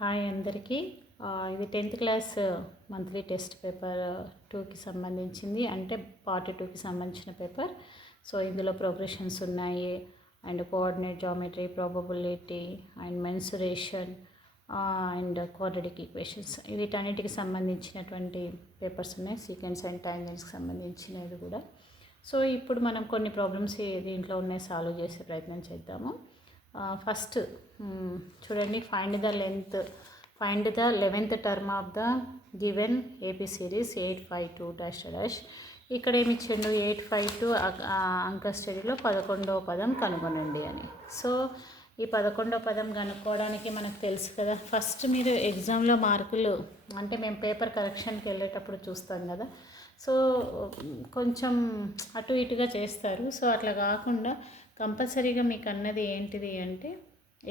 Hi అందరికీ. ఇది 10th class monthly test paper 2కి సంబంధించింది, అంటే పార్ట్ 2కి సంబంధించిన పేపర్. సో ఇందులో ప్రోగ్రెషన్స్ ఉన్నాయి, and coordinate geometry, probability and mensuration and quadratic equations, వీటన్నిటికి సంబంధించినటువంటి పేపర్స్ ఉన్నాయి. సీక్వెన్స్ అండ్ టాంజెంట్స్కి సంబంధించినది కూడా. సో ఇప్పుడు మనం కొన్ని ప్రాబ్లమ్స్ దీంట్లో ఉన్నాయి, సాల్వ్ చేసే ప్రయత్నం చేద్దాము. ఫస్ట్ చూడండి, find the 11th term of the given AP series 852 ఇక్కడ ఏమి ఇచ్చిండు, 852 అంక స్టడీలో 11వ పదం కనుగొనండి అని. సో ఈ 11వ పదం కనుక్కోవడానికి మనకు తెలుసు కదా, ఫస్ట్ మీరు ఎగ్జామ్లో మార్కులు అంటే మేము పేపర్ కరెక్షన్కి వెళ్ళేటప్పుడు చూస్తాం కదా, సో కొంచెం అటు ఇటుగా చేస్తారు. సో అట్లా కాకుండా కంపల్సరీగా మీకు అన్నది ఏంటిది అంటే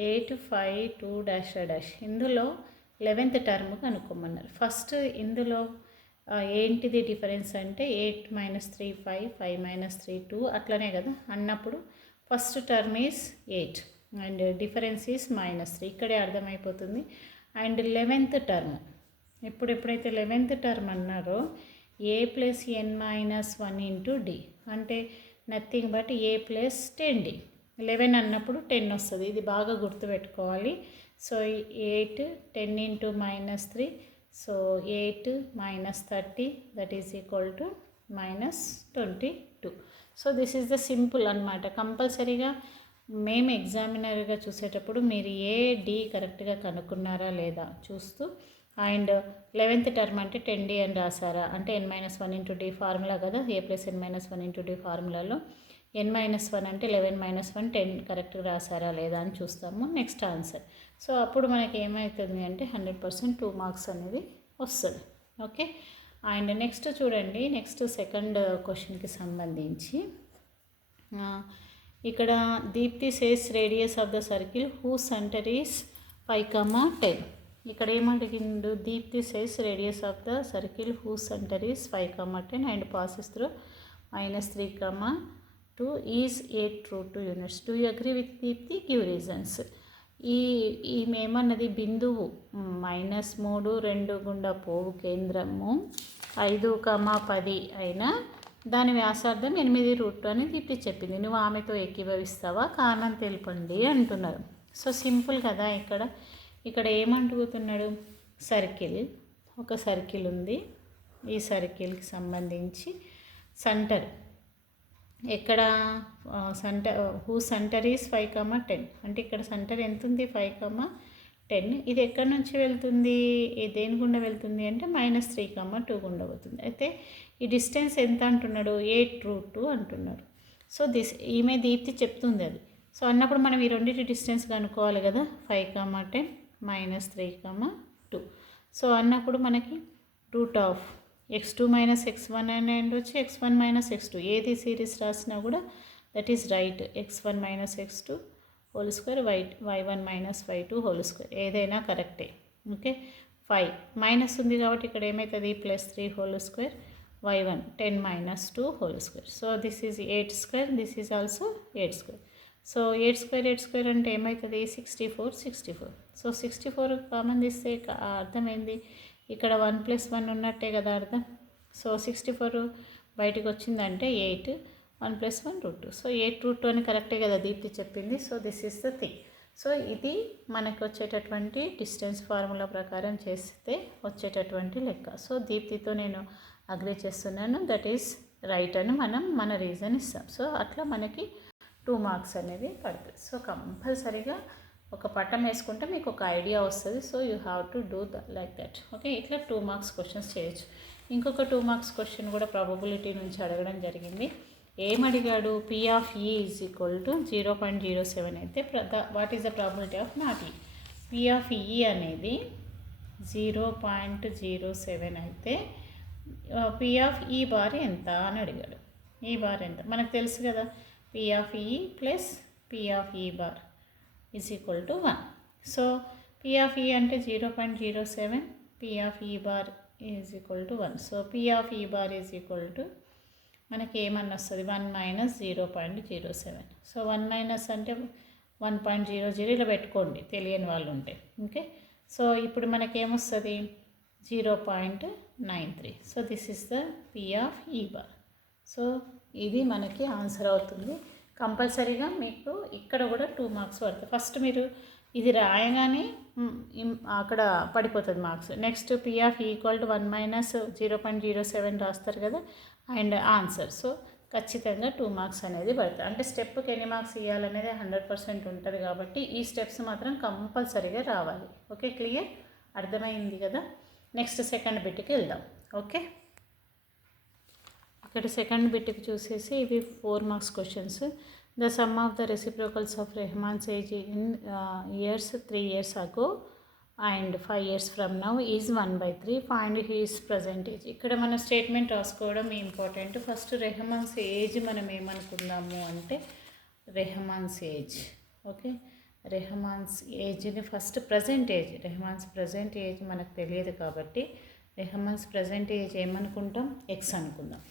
852 ఇందులో 11th టర్మ్ కనుక్కోమన్నారు. ఫస్ట్ ఇందులో ఏంటిది డిఫరెన్స్ అంటే 8 - 3 5, 5 - 3 2 అట్లనే కదా అన్నప్పుడు first term is 8 and difference is -3, ఇక్కడే అర్థమైపోతుంది. అండ్ 11th టర్మ్ ఎప్పుడైతే 11th టర్మ్ అన్నారో a + n - 1 × d అంటే నథింగ్ బట్ a + 10d. 11 అన్నప్పుడు 10 వస్తుంది, ఇది బాగా గుర్తుపెట్టుకోవాలి. So 8 10 × -3, so 8 - 30 that is equal to -22. So this is the simple అనమాట. కంపల్సరీగా మేము ఎగ్జామినర్గా చూసేటప్పుడు మీరు ఏ డి కరెక్ట్గా కనుక్కున్నారా లేదా చూస్తూ, అండ్ 11th టర్మ్ అంటే 10d అని రాసారా అంటే n - 1 × d ఫార్ములా కదా, a + n - 1 × d ఫార్ములాలో n - 1 అంటే 11 - 1 10 కరెక్ట్గా రాసారా లేదా అని చూస్తాము. Next answer. సో అప్పుడు మనకి ఏమవుతుంది అంటే 100% 2 మార్క్స్ అనేది వస్తుంది. ఓకే. అండ్ నెక్స్ట్ చూడండి, నెక్స్ట్ సెకండ్ క్వశ్చన్కి సంబంధించి ఇక్కడ Deepthi says radius of the circle who centre is 5, 10. ఇక్కడ ఏమడిగిండు, Deepthi says radius of the circle who centre is 5, 10 and passes through -3, 2 is 8√2 units. Do you agree with Deepthi? Give reasons. ఈమె ఏమన్నది, బిందువు -3, 2 గుండా పోవు కేంద్రము 5, 10 అయినా దాని వ్యాసార్థం 8√2 అని దీప్తి చెప్పింది. నువ్వు ఆమెతో ఏకీభవిస్తావా? కారణం తెలుపండి అంటున్నారు. సో సింపుల్ కదా. ఇక్కడ ఏమంటున్నాడు, ఒక సర్కిల్ ఉంది. ఈ సర్కిల్కి సంబంధించి సెంటర్ ఎక్కడ, హూ సెంటర్ ఈజ్ 5, 10 అంటే ఇక్కడ సెంటర్ ఎంత ఉంది, 5, 10. ఇది ఎక్కడి నుంచి వెళ్తుంది, దేని గుండా వెళ్తుంది అంటే -3, 2 గుండా పోతుంది. అయితే ఈ డిస్టెన్స్ ఎంత అంటున్నాడు, 8√2 అంటున్నాడు. సో ఈమె దీప్తి చెప్తుంది అది. సో అన్నప్పుడు మనం ఈ రెండింటి డిస్టెన్స్ కనుక్కోవాలి కదా, 5, 10 -3, 2. సో అన్నప్పుడు మనకి x2 - x1 అని ఉండొచ్చు, x1 - x2 ఏది సిరీస్ రాసినా కూడా that is right. x1 - x2 whole square, y1 - y2 whole square, ఏదైనా కరెక్టే. ఓకే. 5 మైనస్ ఉంది కాబట్టి ఇక్కడ ఏమవుతుంది, +3 whole square, y1 10 - 2 whole square. So this is 8², this is also 8². So 8² అంటే ఏమవుతుంది, 64. సో 64 కామన్ తీస్తే అర్థం ఏంది, ఇక్కడ 1 + 1 ఉన్నట్టే కదా అర్థం. సో 64 బయటకు వచ్చిందంటే 8, 1 + 1 √2. సో 8√2 అని కరెక్టే కదా దీప్తి చెప్పింది. So this is the thing. So ఇది మనకు వచ్చేటటువంటి డిస్టెన్స్ ఫార్ములా ప్రకారం చేస్తే వచ్చేటటువంటి లెక్క. సో దీప్తితో నేను అగ్రీ చేస్తున్నాను, దట్ ఈస్ రైట్ అని మన రీజన్ ఇస్తాం. సో అట్లా మనకి 2 మార్క్స్ అనేది పడుతుంది. సో కంపల్సరీగా ఒక పట్టం వేసుకుంటే మీకు ఒక ఐడియా వస్తుంది. So you have to do like that. Okay. ఇట్లా 2 మార్క్స్ క్వశ్చన్స్ చేయొచ్చు. ఇంకొక 2 మార్క్స్ క్వశ్చన్ కూడా ప్రాబబిలిటీ నుంచి అడగడం జరిగింది. ఏమడిగాడు, P of E is equal to 0.07 అయితే what is the probability of not E? P of E అనేది 0.07 అయితే P ఆఫ్ E బార్ ఎంత అని అడిగాడు. ఈ బార్ ఎంత మనకు తెలుసు కదా, P of E plus P of E bar is equal to 1. So P of E అంటే 0.07, P of E bar is equal to 1. So P of E bar is equal to మనకి ఏమన్నా వస్తుంది, 1 - 0.07. So 1 - అంటే 1.00 ఇలా పెట్టుకోండి తెలియని వాళ్ళు ఉంటే. ఓకే. సో ఇప్పుడు మనకేమొస్తుంది 0.93. So this is the P of ఈ బార్. సో ఇది మనకి ఆన్సర్ అవుతుంది. కంపల్సరీగా మీకు ఇక్కడ కూడా 2 మార్క్స్ పడతాయి. ఫస్ట్ మీరు ఇది రాయగానే అక్కడ పడిపోతుంది marks. Next P of equal to 1 minus 0.07 రాస్తారు కదా అండ్ ఆన్సర్. సో ఖచ్చితంగా 2 మార్క్స్ అనేది పడతాయి. అంటే స్టెప్కి ఎన్ని మార్క్స్ ఇవ్వాలనేది 100% ఉంటుంది కాబట్టి ఈ స్టెప్స్ మాత్రం కంపల్సరీగా రావాలి. ఓకే, క్లియర్, అర్థమైంది కదా. నెక్స్ట్ సెకండ్ బిట్కి వెళ్దాం. ఓకే, ఇక్కడ సెకండ్ బిట్కి చూసేసి ఇవి 4 marks questions. The sum of the reciprocals of Rahman's age in years 3 years ago and 5 years from now is 1/3. Find he's present age. ఇక్కడ మన స్టేట్మెంట్ రాసుకోవడం ఇంపార్టెంట్. ఫస్ట్ రెహమాన్స్ ఏజ్ మనం ఏమనుకుందాము అంటే రెహమాన్స్ ఏజ్. ఓకే, రెహమాన్స్ ఏజ్ని first present age, Rehman's present age మనకు తెలియదు కాబట్టి రెహమాన్స్ ప్రజెంట్ ఏజ్ ఏమనుకుంటాం, ఎక్స్ అనుకుందాం.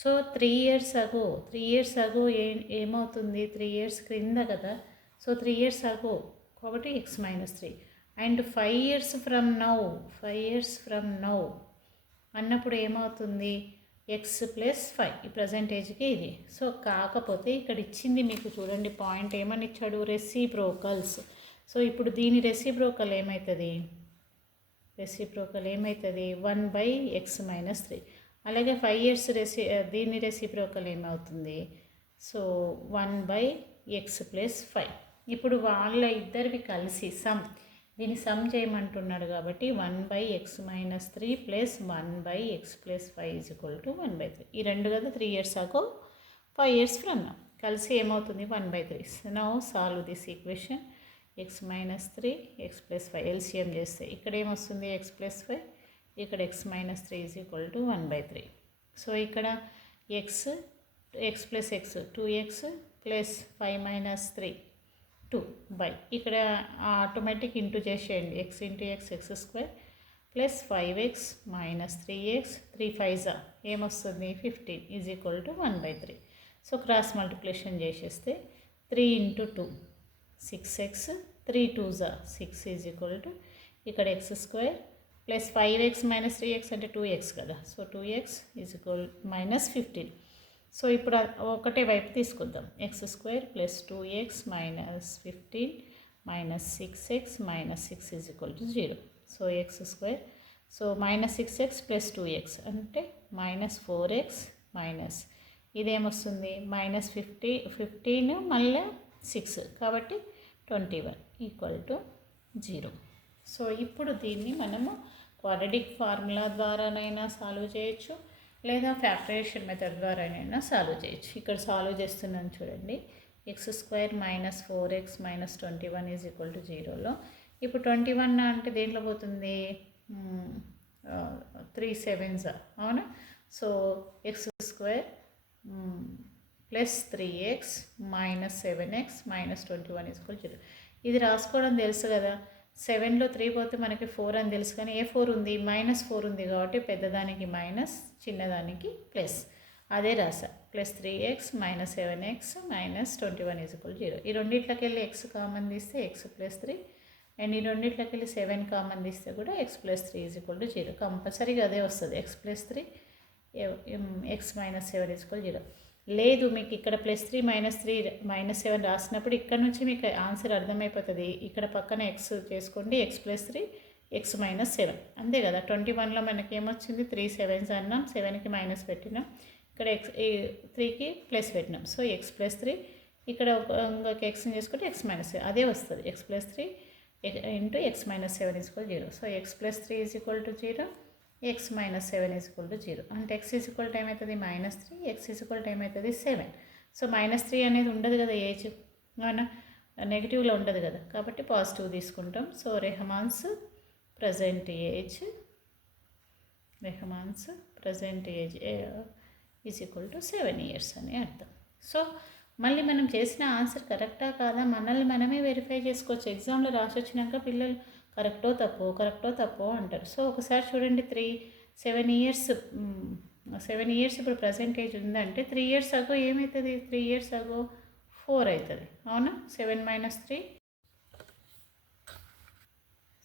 సో 3 years అగో ఏమవుతుంది, 3 years క్రింద కదా. సో 3 years అగో కాబట్టి x-3 and 5 years from now అన్నప్పుడు ఏమవుతుంది x+5. ఈ ప్రజెంటేజ్కి ఇది. సో కాకపోతే ఇక్కడ ఇచ్చింది మీకు చూడండి పాయింట్ ఏమని ఇచ్చాడు, రెసిప్రోకల్స్. సో ఇప్పుడు దీని రెసిప్రోకల్ ఏమవుతుంది 1/x-3. అలాగే 5 years దీని రెసిప్రోకల్ ఏమవుతుంది, సో 1/x+5. ఇప్పుడు వాళ్ళ ఇద్దరివి కలిసి దీన్ని సమ్ చేయమంటున్నాడు కాబట్టి 1/x-3 ప్లస్ 1/x+5 = 1/3. ఈ రెండు కదా 3 years అగో 5 years ఫ్రమ్ నౌ కలిసి ఏమవుతుంది 1/3. Now solve this equation. x-3 x+5 LCM చేస్తే ఇక్కడ ఏమొస్తుంది x+5, ఇక్కడ x-3 = 1/3. సో ఇక్కడ x+x 2x ప్లస్ 5 - 3 2 ఇక్కడ ఆటోమేటిక్ ఇంటూ చేసేయండి. x × x x² plus 5x - 3x 3 5 ఏమొస్తుంది 15 = 1/3. సో క్రాస్ మల్టిప్లికేషన్ చేసేస్తే 3 × 2 6x 3 2s 6 ఇక్కడ x² ప్లస్ 5x - 3x అంటే 2x కదా. So 2x -15. సో ఇప్పుడు ఒకటే వైపు తీసుకుందాం. x² plus 2x - 15 - 6x - 6 = 0. So x², so -6x plus 2x అంటే -4x మైనస్ ఇదేమొస్తుంది -15 మళ్ళీ 6 కాబట్టి 21 = 0. సో ఇప్పుడు దీన్ని మనము క్వాడ్రాటిక్ ఫార్ములా ద్వారానైనా సాల్వ్ చేయొచ్చు, లేదా ఫ్యాక్టరైజేషన్ మెథడ్ ద్వారానైనా సాల్వ్ చేయొచ్చు. ఇక్కడ సాల్వ్ చేస్తున్నాను చూడండి. x² - 4x - 21 = 0లో ఇప్పుడు 21 అంటే దేంట్లో పోతుంది 3 7s అవునా. So x² plus 3x - 7x - 21 = 0. ఇది రాసుకోవడం తెలుసు కదా. 7లో 3 పోతే మనకి 4 అని తెలుసు, కానీ ఏ 4 ఉంది -4 ఉంది కాబట్టి పెద్దదానికి మైనస్ చిన్నదానికి ప్లస్ అదే రాసా. Plus 3x - 7x - 21 = 0. ఈ రెండిట్లకి వెళ్ళి x కామన్ తీస్తే x+3 అండ్ ఈ రెండిట్లకి వెళ్ళి 7 కామన్ తీస్తే కూడా x+3 = 0. కంపల్సరీగా అదే వస్తుంది x+3 x - 7 = 0. లేదు మీకు ఇక్కడ +3 -3 -7 రాసినప్పుడు ఇక్కడ నుంచి మీకు ఆన్సర్ అర్థమైపోతుంది. ఇక్కడ పక్కన x చేసుకోండి, x+3 x - 7 అంతే కదా. 21లో మనకి ఏమొచ్చింది 3 7s అన్నాం, 7కి మైనస్ పెట్టినాం, ఇక్కడ x 3కి ప్లస్ పెట్టినాం. సో x+3 ఇక్కడ ఇంకొక xని చేసుకుంటే x - 7 అదే వస్తుంది. x+3 × x - 7 = 0. So x+3 = 0, x - 7 = 0. అంటే x ఏమవుతుంది -3, x ఏమవుతుంది 7. సో -3 అనేది ఉండదు కదా ఏజ్, అవునా, నెగిటివ్లో ఉండదు కదా, కాబట్టి పాజిటివ్ తీసుకుంటాం. So Rahman's present age = 7 years అని అర్థం. సో మళ్ళీ మనం చేసిన ఆన్సర్ కరెక్టా కాదా మనల్ని మనమే వెరిఫై చేసుకోవచ్చు. ఎగ్జామ్లో రాసి వచ్చినాక పిల్లలు కరెక్టో తప్పో అంటారు. సో ఒకసారి చూడండి 7 years ఇప్పుడు ప్రజెంట్ ఏజ్ ఉందంటే 3 years అగో ఏమవుతుంది 3 years అగో 4 అవుతుంది, అవునా. 7 - 3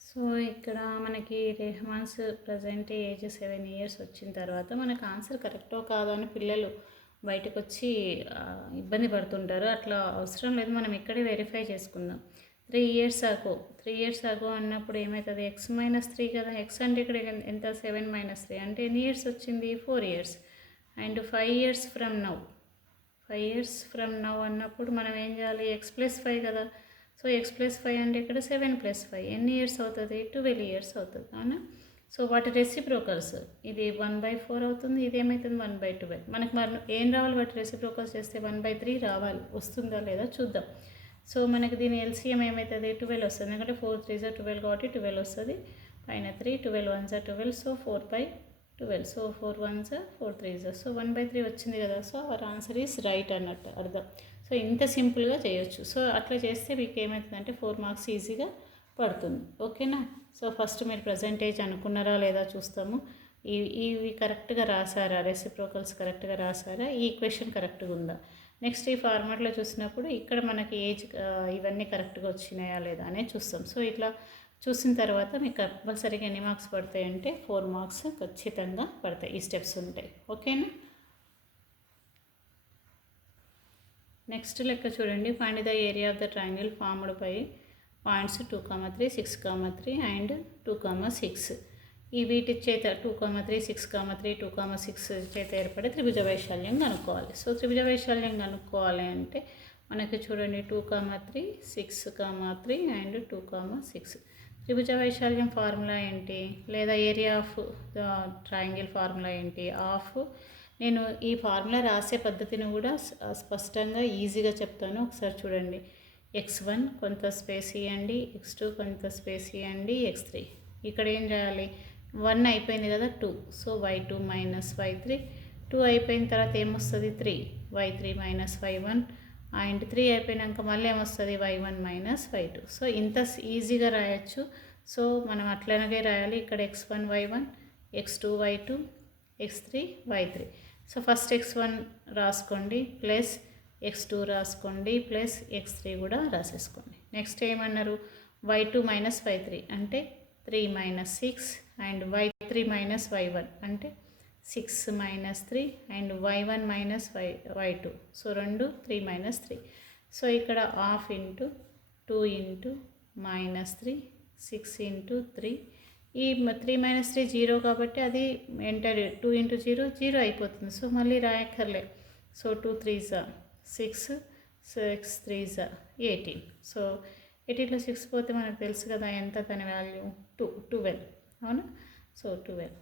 సో ఇక్కడ మనకి రెహమాన్స్ ప్రజెంట్ ఏజ్ 7 years వచ్చిన తర్వాత మనకు ఆన్సర్ కరెక్టో కాదో అని పిల్లలు బయటకు వచ్చి ఇబ్బంది పడుతుంటారు. అట్లా అవసరం లేదు, మనం ఇక్కడే వెరిఫై చేసుకుందాం. 3 years అగో అన్నప్పుడు ఏమవుతుంది, x-3 కదా. ఎక్స్ అంటే ఇక్కడ ఎంత, 7 - 3 అంటే ఎన్ని ఇయర్స్ వచ్చింది, 4 years. And 5 years from now, 5 years from now అన్నప్పుడు మనం ఏం చేయాలి, x+5 కదా. సో x+5 అంటే ఇక్కడ 7+5 ఎన్ని ఇయర్స్ అవుతుంది, 12 years అవుతుంది, అవునా. సో వాటి రెసిప్రోకల్స్, ఇది 1/4 అవుతుంది, ఇది ఏమవుతుంది 1/12. మనకు మరి ఏం రావాలి, వాటి రెసిప్రోకల్స్ చేస్తే 1/3 రావాలి. వస్తుందా లేదా చూద్దాం. సో మనకి దీని ఎల్సిఎం ఏమవుతుంది, 12 వస్తుంది, ఎందుకంటే 4 3s 12 కాబట్టి 12 వస్తుంది. పైన 3, 12 1s 12, so 4/12, so 4 1s 4 3s, so 1/3 వచ్చింది కదా. So our answer is right అన్నట్టు అర్థం. సో ఇంత సింపుల్గా చేయొచ్చు. సో అట్లా చేస్తే మీకు ఏమవుతుందంటే 4 marks ఈజీగా పడుతుంది, ఓకేనా. సో ఫస్ట్ మీరు ప్రజెంటేజ్ అనుకున్నారా లేదా చూస్తాము. ఇవి కరెక్ట్గా రాసారా, రెసిప్రోకల్స్ కరెక్ట్గా రాసారా, ఈ ఈక్వేషన్ కరెక్ట్గా ఉందా. నెక్స్ట్ ఈ ఫార్మాట్లో చూసినప్పుడు ఇక్కడ మనకి ఏజ్ ఇవన్నీ కరెక్ట్గా వచ్చినాయా లేదా అనేది చూస్తాం. సో ఇట్లా చూసిన తర్వాత మీకు కంపల్సరీగా ఎన్ని మార్క్స్ పడతాయి అంటే 4 marks ఖచ్చితంగా పడతాయి, ఈ స్టెప్స్ ఉంటాయి, ఓకేనా. నెక్స్ట్ లెక్క చూడండి. Find the area of the triangle formed by points 2, 3, 6, 3 and 2, 6. ఈ వీటి చేత 2, 3, 6, 3, 2, 6 చేత ఏర్పడే త్రిభుజ వైశాల్యం కనుక్కోవాలి. సో త్రిభుజ వైశాల్యం కనుక్కోవాలి అంటే మనకి చూడండి 2, 3, 6, 3 అండ్ 2, 6. త్రిభుజ వైశాల్యం ఫార్ములా ఏంటి, లేదా area of the triangle formula ఏంటి, నేను ఈ ఫార్ములా రాసే పద్ధతిని కూడా స్పష్టంగా ఈజీగా చెప్తాను, ఒకసారి చూడండి. x1 కొంత స్పేస్ ఇవ్వండి, x2 కొంత స్పేస్ ఇవ్వండి, x3. ఇక్కడ ఏం చేయాలి, 1 అయిపోయింది కదా 2, సో y2 - y3. 2 అయిపోయిన తర్వాత ఏమొస్తుంది 3, y3 - y1. అండ్ 3 అయిపోయినాక మళ్ళీ ఏమొస్తుంది y1 - y2. సో ఇంత ఈజీగా రాయొచ్చు. సో మనం అట్లనే రాయాలి. ఇక్కడ x1 y1, x2 y2, x3 y3. So first x1 రాసుకోండి ప్లస్ x2 రాసుకోండి ప్లస్ x3 కూడా రాసేసుకోండి. నెక్స్ట్ ఏమన్నారు, y2 - y3 అంటే 3 - 6 అండ్ y3 - y1 అంటే 6 - 3 and y1 - y2. So 2 3 - 3. So ఇక్కడ ½ × 2 × -3 6 × 3. ఈ 3 - 3 0 కాబట్టి అది ఎంటర్ 2 × 0 0 అయిపోతుంది. సో మళ్ళీ రాయక్కర్లే. So 2 3s 6, 6 3s 18. సో 18లో 6 పోతే మనకు తెలుసు కదా ఎంత దాని వాల్యూ, 12, అవునా. So 12,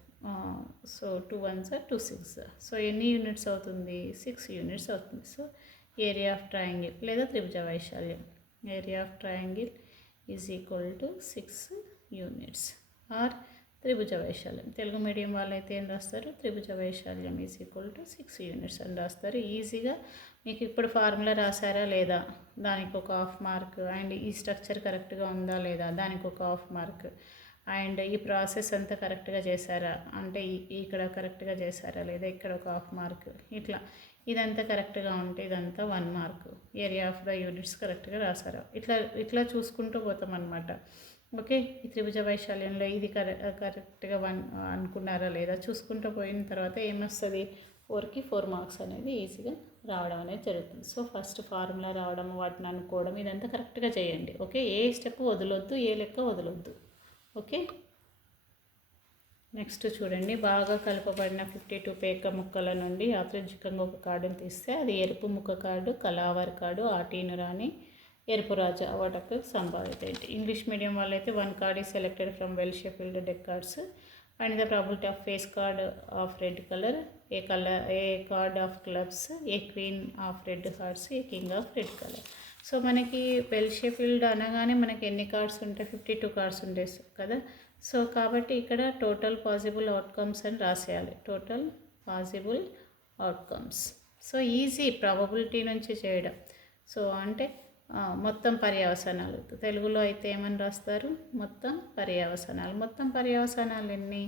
so 2 1s 2 6. సో ఎన్ని యూనిట్స్ అవుతుంది, 6 యూనిట్స్ అవుతుంది. సో ఏరియా ఆఫ్ ట్రయాంగిల్ లేదా త్రిభుజ వైశాల్యం, area of triangle is equal to 6 units or త్రిభుజ వైశాల్యం. తెలుగు మీడియం వాళ్ళైతే ఏం రాస్తారు, త్రిభుజ వైశాల్యం ఈజ్ ఈక్వల్ టు 6 units అని రాస్తారు. ఈజీగా మీకు ఇప్పుడు ఫార్ములా రాసారా లేదా దానికి ఒక ½ మార్క్, అండ్ ఈ స్ట్రక్చర్ కరెక్ట్గా ఉందా లేదా దానికి ఒక ½ మార్క్, అండ్ ఈ ప్రాసెస్ అంతా కరెక్ట్గా చేశారా అంటే ఇక్కడ కరెక్ట్గా చేశారా లేదా ఇక్కడ ఒక ½ మార్క్. ఇట్లా ఇదంతా కరెక్ట్గా ఉంటే ఇదంతా 1 mark. Area of the units కరెక్ట్గా రాసారా, ఇట్లా చూసుకుంటూ పోతాం అన్నమాట. ఓకే, ఈ త్రిభుజ వైశాల్యంలో ఇది కరెక్ట్గా 1 అనుకున్నారా లేదా చూసుకుంటూ పోయిన తర్వాత ఏమొస్తుంది, 4కి 4 మార్క్స్ అనేది ఈజీగా రావడం అనేది జరుగుతుంది. సో ఫస్ట్ ఫార్ములా రావడం, వాటిని అనుకోవడం, ఇదంతా కరెక్ట్గా చేయండి. ఓకే, ఏ స్టెప్ వదలొద్దు, ఏ లెక్క వదలొద్దు. ఓకే, నెక్స్ట్ చూడండి. బాగా కలపబడిన 52 పేక ముక్కల నుండి యాదృచ్ఛికంగా ఒక కార్డును తీస్తే అది ఎరుపు ముక్క కార్డు, కలావర్ కార్డు, ఆటీను రాణి, ఎరుపు రాజు అవార్డుకు సంభావ్యత ఏంటి. ఇంగ్లీష్ మీడియం వాళ్ళైతే 1 card is selected from well shuffled deck cards. Find the probability of face card of red color, a card of clubs, a queen of red hearts, a king of red color. So మనకి well షఫిల్డ్ అనగానే మనకి ఎన్ని cards ఉంటాయి, 52 cards ఉంటాయి కదా. So కాబట్టి ఇక్కడ total possible outcomes అని రాసేయాలి, total possible outcomes. So easy probability నుంచి చేయడం. సో అంటే మొత్తం పర్యవసానాలు, తెలుగులో అయితే ఏమని రాస్తారు, మొత్తం పర్యవసానాలు. మొత్తం పర్యవసానాలు ఎన్ని,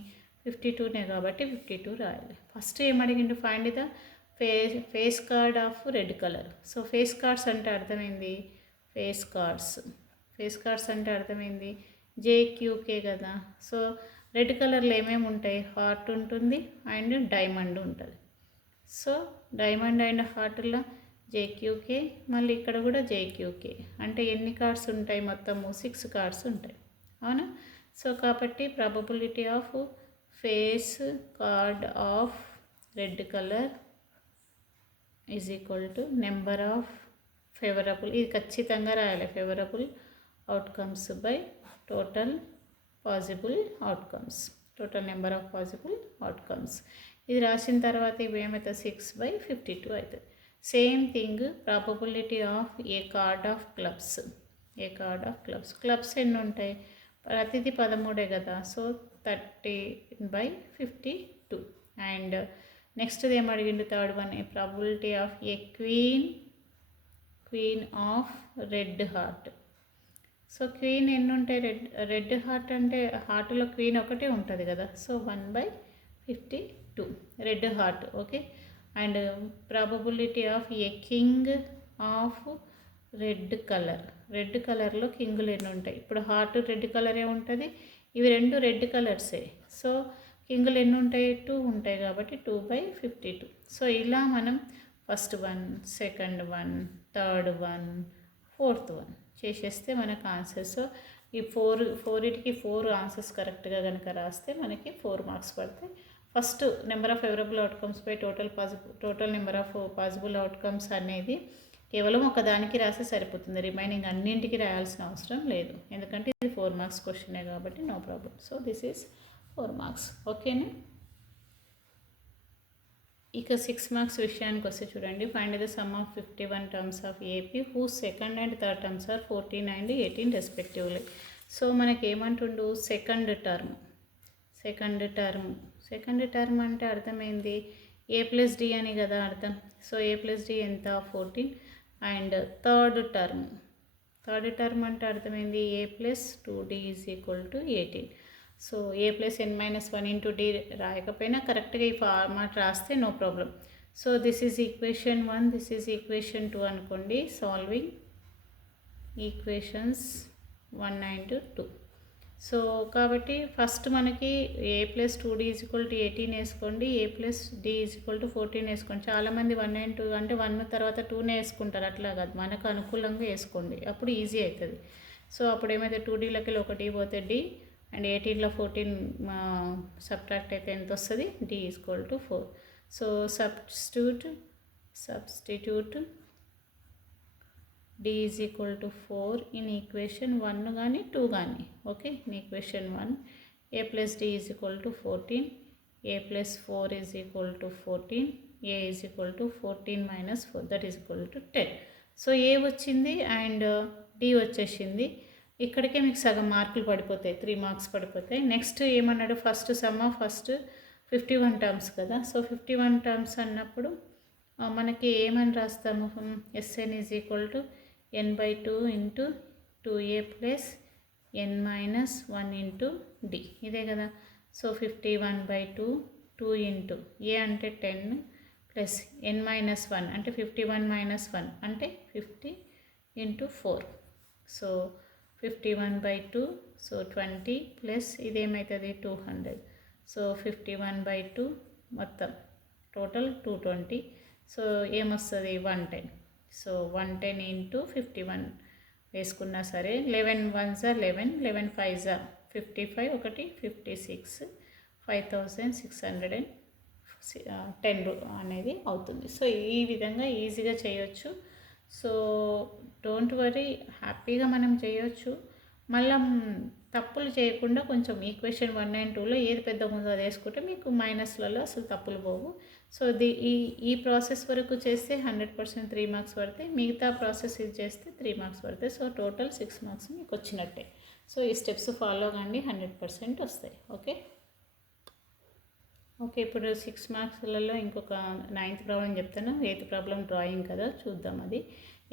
52నే కాబట్టి 52 రాయాలి. ఫస్ట్ ఏమడిగిండు, find the face card of red colour. So face cards అంటే అర్థమైంది, ఫేస్ కార్డ్స్ అంటే అర్థమైంది జేక్యూకే కదా. సో రెడ్ కలర్లో ఏమేమి ఉంటాయి, హార్ట్ ఉంటుంది అండ్ డైమండ్ ఉంటుంది. సో డైమండ్ అండ్ హార్ట్లో జేక్యూకే, మళ్ళీ ఇక్కడ కూడా జేక్యూకే. అంటే ఎన్ని కార్డ్స్ ఉంటాయి, మొత్తము 6 కార్డ్స్ ఉంటాయి, అవునా. సో కాబట్టి probability of face card of red colour is equal to number of favourable, ఇది ఖచ్చితంగా రాయాలి, favourable outcomes by total possible outcomes, total number of possible outcomes. ఇది రాసిన తర్వాత ఇవి ఏమవుతుంది, 6/52 అవుతుంది. Same thing probability of A card of clubs, A card of clubs. Clubs ఎన్ని ఉంటాయి, ప్రతిదీ 13 కదా. సో 13/52. అండ్ నెక్స్ట్ ఏం అడిగిండు, third one, A probability of A queen of red heart. So queen ఎన్ని ఉంటాయి, రెడ్ హార్ట్ అంటే హార్ట్లో క్వీన్ ఒకటే ఉంటుంది కదా. So 1/52 red heart, okay. And probability of a king of red colour, red కలర్లో కింగులు ఎన్ని ఉంటాయి, ఇప్పుడు హార్ట్ రెడ్ కలరే ఉంటుంది, ఇవి రెండు రెడ్ కలర్సే. సో కింగులు ఎన్ని ఉంటాయి, 2 ఉంటాయి కాబట్టి 2/52. సో ఇలా మనం first one, second one, third one, fourth one చేసేస్తే మనకు ఆన్సర్. సో ఈ 4 ఆన్సర్స్ కరెక్ట్గా కనుక రాస్తే మనకి 4 మార్క్స్ పడతాయి. First number of favourable outcomes by total number of possible outcomes అనేది కేవలం ఒకదానికి రాస్తే సరిపోతుంది, రిమైనింగ్ అన్నింటికి రాయాల్సిన అవసరం లేదు, ఎందుకంటే ఇది 4 మార్క్స్ క్వశ్చనే కాబట్టి no problem. So this is 4 marks, ఓకేనా. ఇక 6 మార్క్స్ విషయానికి వస్తే చూడండి, find the sum of 51 terms of AP whose second and third terms are 14 and 18 respectively. So మనకి ఏమంటుండు, సెకండ్ టర్మ్ అంటే అర్థమైంది A+D అని కదా అర్థం. సో A+D ఎంత, 14. అండ్ థర్డ్ టర్మ్ అంటే అర్థమైంది A+2D is equal to 18. So A+n-1 into D రాయకపోయినా కరెక్ట్గా ఈ ఫార్మాట్ రాస్తే no problem. So this is equation 1, this is equation 2 అనుకోండి. Solving equations 1 and 2. సో కాబట్టి ఫస్ట్ మనకి A+2D ఈజ్ ఈక్వల్ టు 18 వేసుకోండి, A+D ఈజ్ ఈక్వల్ టు 14 వేసుకోండి. చాలామంది 1 and 2 అంటే 1 తర్వాత 2నే వేసుకుంటారు, అట్లా కాదు, మనకు అనుకూలంగా వేసుకోండి, అప్పుడు ఈజీ అవుతుంది. సో అప్పుడు ఏమైతే 2Dలోకి 1 పోతే D అండ్ 18లో 14 సబ్ట్రాక్ట్ అయితే ఎంత వస్తుంది, D is equal to 4. So substitute D is equal to 4 in equation 1 కానీ 2 కానీ, okay. In equation 1 A+D is equal to 14, A+4 is equal to 14, A is equal to 14 - 4 that is equal to 10. So A వచ్చింది and D వచ్చేసింది, ఇక్కడికే మీకు సగం మార్కులు పడిపోతాయి, 3 marks పడిపోతాయి. నెక్స్ట్ ఏమన్నాడు, ఫస్ట్ సమ్ ఆఫ్ 51 టర్మ్స్ కదా. సో 51 టర్మ్స్ అన్నప్పుడు మనకి ఏమని రాస్తాము, Sn is equal to n/2 into 2a plus n-1 into D, ఇదే కదా. సో 51/2, 2 ఇంటూ a అంటే 10 ప్లస్ n-1 అంటే 51 - 1 అంటే 50 ఇంటూ 4. సో 51/2, సో 20 ప్లస్ ఇదేమవుతుంది 200. సో 51/2 మొత్తం టోటల్ 220. సో ఏమొస్తుంది 110. సో 110 ఇంటూ 51 వేసుకున్నా సరే, 11 1s are 11, 11 5s are 55, ఒకటి 56, 5610 అనేది అవుతుంది. సో ఈ విధంగా ఈజీగా చేయొచ్చు. సో డోంట్ వరీ, హ్యాపీగా మనం చేయొచ్చు. మళ్ళీ తప్పులు చేయకుండా కొంచెం ఈక్వేషన్ 1 and 2లో ఏది పెద్ద ఉందో అది వేసుకుంటే మీకు మైనస్లలో అసలు తప్పులు పోవు. సో ఈ ప్రాసెస్ వరకు చేస్తే 100% 3 మార్క్స్ పడతాయి, మిగతా ప్రాసెస్ ఇది చేస్తే 3 మార్క్స్ పడతాయి. సో టోటల్ 6 మార్క్స్ మీకు వచ్చినట్టే. సో ఈ స్టెప్స్ ఫాలో కండి, 100% వస్తాయి, ఓకే. ఇప్పుడు 6 మార్క్స్లలో ఇంకొక 9th ప్రాబ్లం చెప్తాను. 8th ప్రాబ్లం డ్రాయింగ్ కదా, చూద్దాం అది.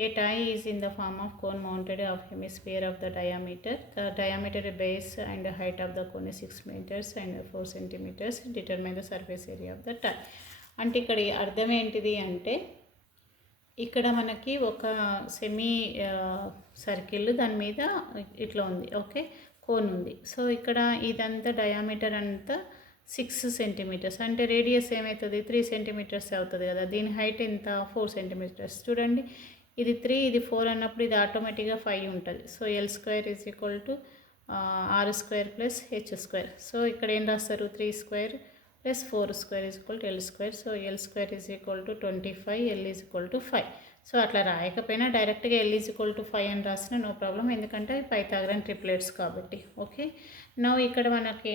A tie is in the form of cone mounted of hemisphere of the diameter. The diameter, base and height of the cone is 6 meters and 4 centimeters. Determine the surface area of the tie. అంటే ఇక్కడ అర్థం ఏంటిది అంటే, ఇక్కడ మనకి ఒక semi circle దాని మీద ఇట్లా ఉంది, ఓకే. కోన్ ఉంది. సో ఇక్కడ ఇదంతా డయామీటర్ అంతా 6 సెంటీమీటర్స్, అంటే రేడియస్ ఏమవుతుంది 3 సెంటీమీటర్స్ అవుతుంది కదా. దీని హైట్ ఎంత 4 సెంటీమీటర్స్. చూడండి ఇది 3 ఇది 4 అన్నప్పుడు ఇది ఆటోమేటిక్గా 5 ఉంటుంది. So L square is equal to R square plus H square. So ఇక్కడ ఏం రాస్తారు 3 square plus 4 square is equal to L square. So L square is equal to 25, L is equal to 5. So అట్లా రాయకపోయినా డైరెక్ట్గా L is equal to 5 అని రాసిన no problem, ఎందుకంటే Pythagorean triplets కాబట్టి. Okay, now ఇక్కడ మనకి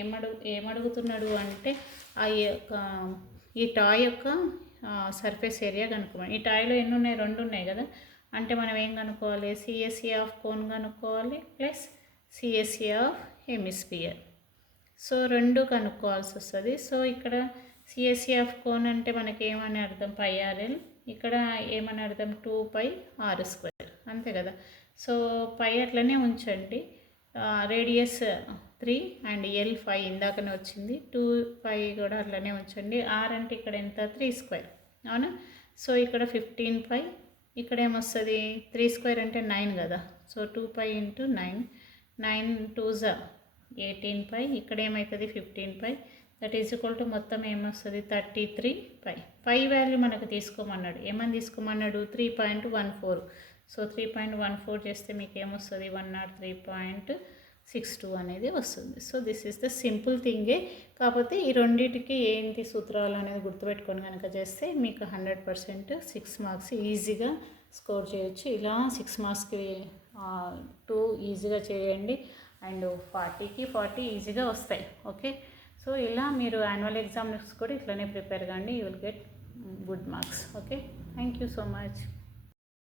ఏమడుగుతున్నాడు అంటే ఈ టాయ్ యొక్క సర్ఫేస్ ఏరియా కనుక్కోవాలి. ఈ టాయ్లో ఎన్ని ఉన్నాయి 2 ఉన్నాయి కదా, అంటే మనం ఏం కనుక్కోవాలి CSE ఆఫ్ కోన్ కనుక్కోవాలి plus CSE of hemisphere. So 2 కనుక్కోవాల్సి వస్తుంది. సో ఇక్కడ CSE ఆఫ్ కోన్ అంటే మనకి ఏమని అర్థం πRL, ఇక్కడ ఏమని అర్థం 2πr స్క్వేర్, అంతే కదా. సో పై అట్లనే ఉంచండి, రేడియస్ 3 అండ్ L 5 ఇందాకనే వచ్చింది, 2π కూడా అట్లనే ఉంచండి. R అంటే ఇక్కడ ఎంత 3 స్క్వేర్, అవునా. సో ఇక్కడ 15π, ఇక్కడ ఏమొస్తుంది 3 స్క్వేర్ అంటే 9 కదా. సో 2π ఇంటూ 9, 9 2s 18π, ఇక్కడ ఏమవుతుంది 15π, దట్ ఈజ్ ఈక్వల్ టు మొత్తం ఏమొస్తుంది 33π. పై వాల్యూ మనకు తీసుకోమన్నాడు, ఏమని తీసుకోమన్నాడు 3.14. సో 3.14 చేస్తే మీకు ఏమొస్తుంది 103.62 అనేది వస్తుంది. So this is the simple థింగే. కాకపోతే ఈ రెండింటికి ఏంటి సూత్రాలు అనేది గుర్తుపెట్టుకొని కనుక చేస్తే మీకు 100% 6 మార్క్స్ ఈజీగా స్కోర్ చేయొచ్చు. ఇలా 6 మార్క్స్కి 2 ఈజీగా చేయండి, అండ్ 40కి 40 ఈజీగా వస్తాయి. ఓకే, సో ఇలా మీరు యాన్యువల్ ఎగ్జామ్స్ కూడా ఇట్లనే ప్రిపేర్ కాండి, you will get good marks. Okay, thank you so much.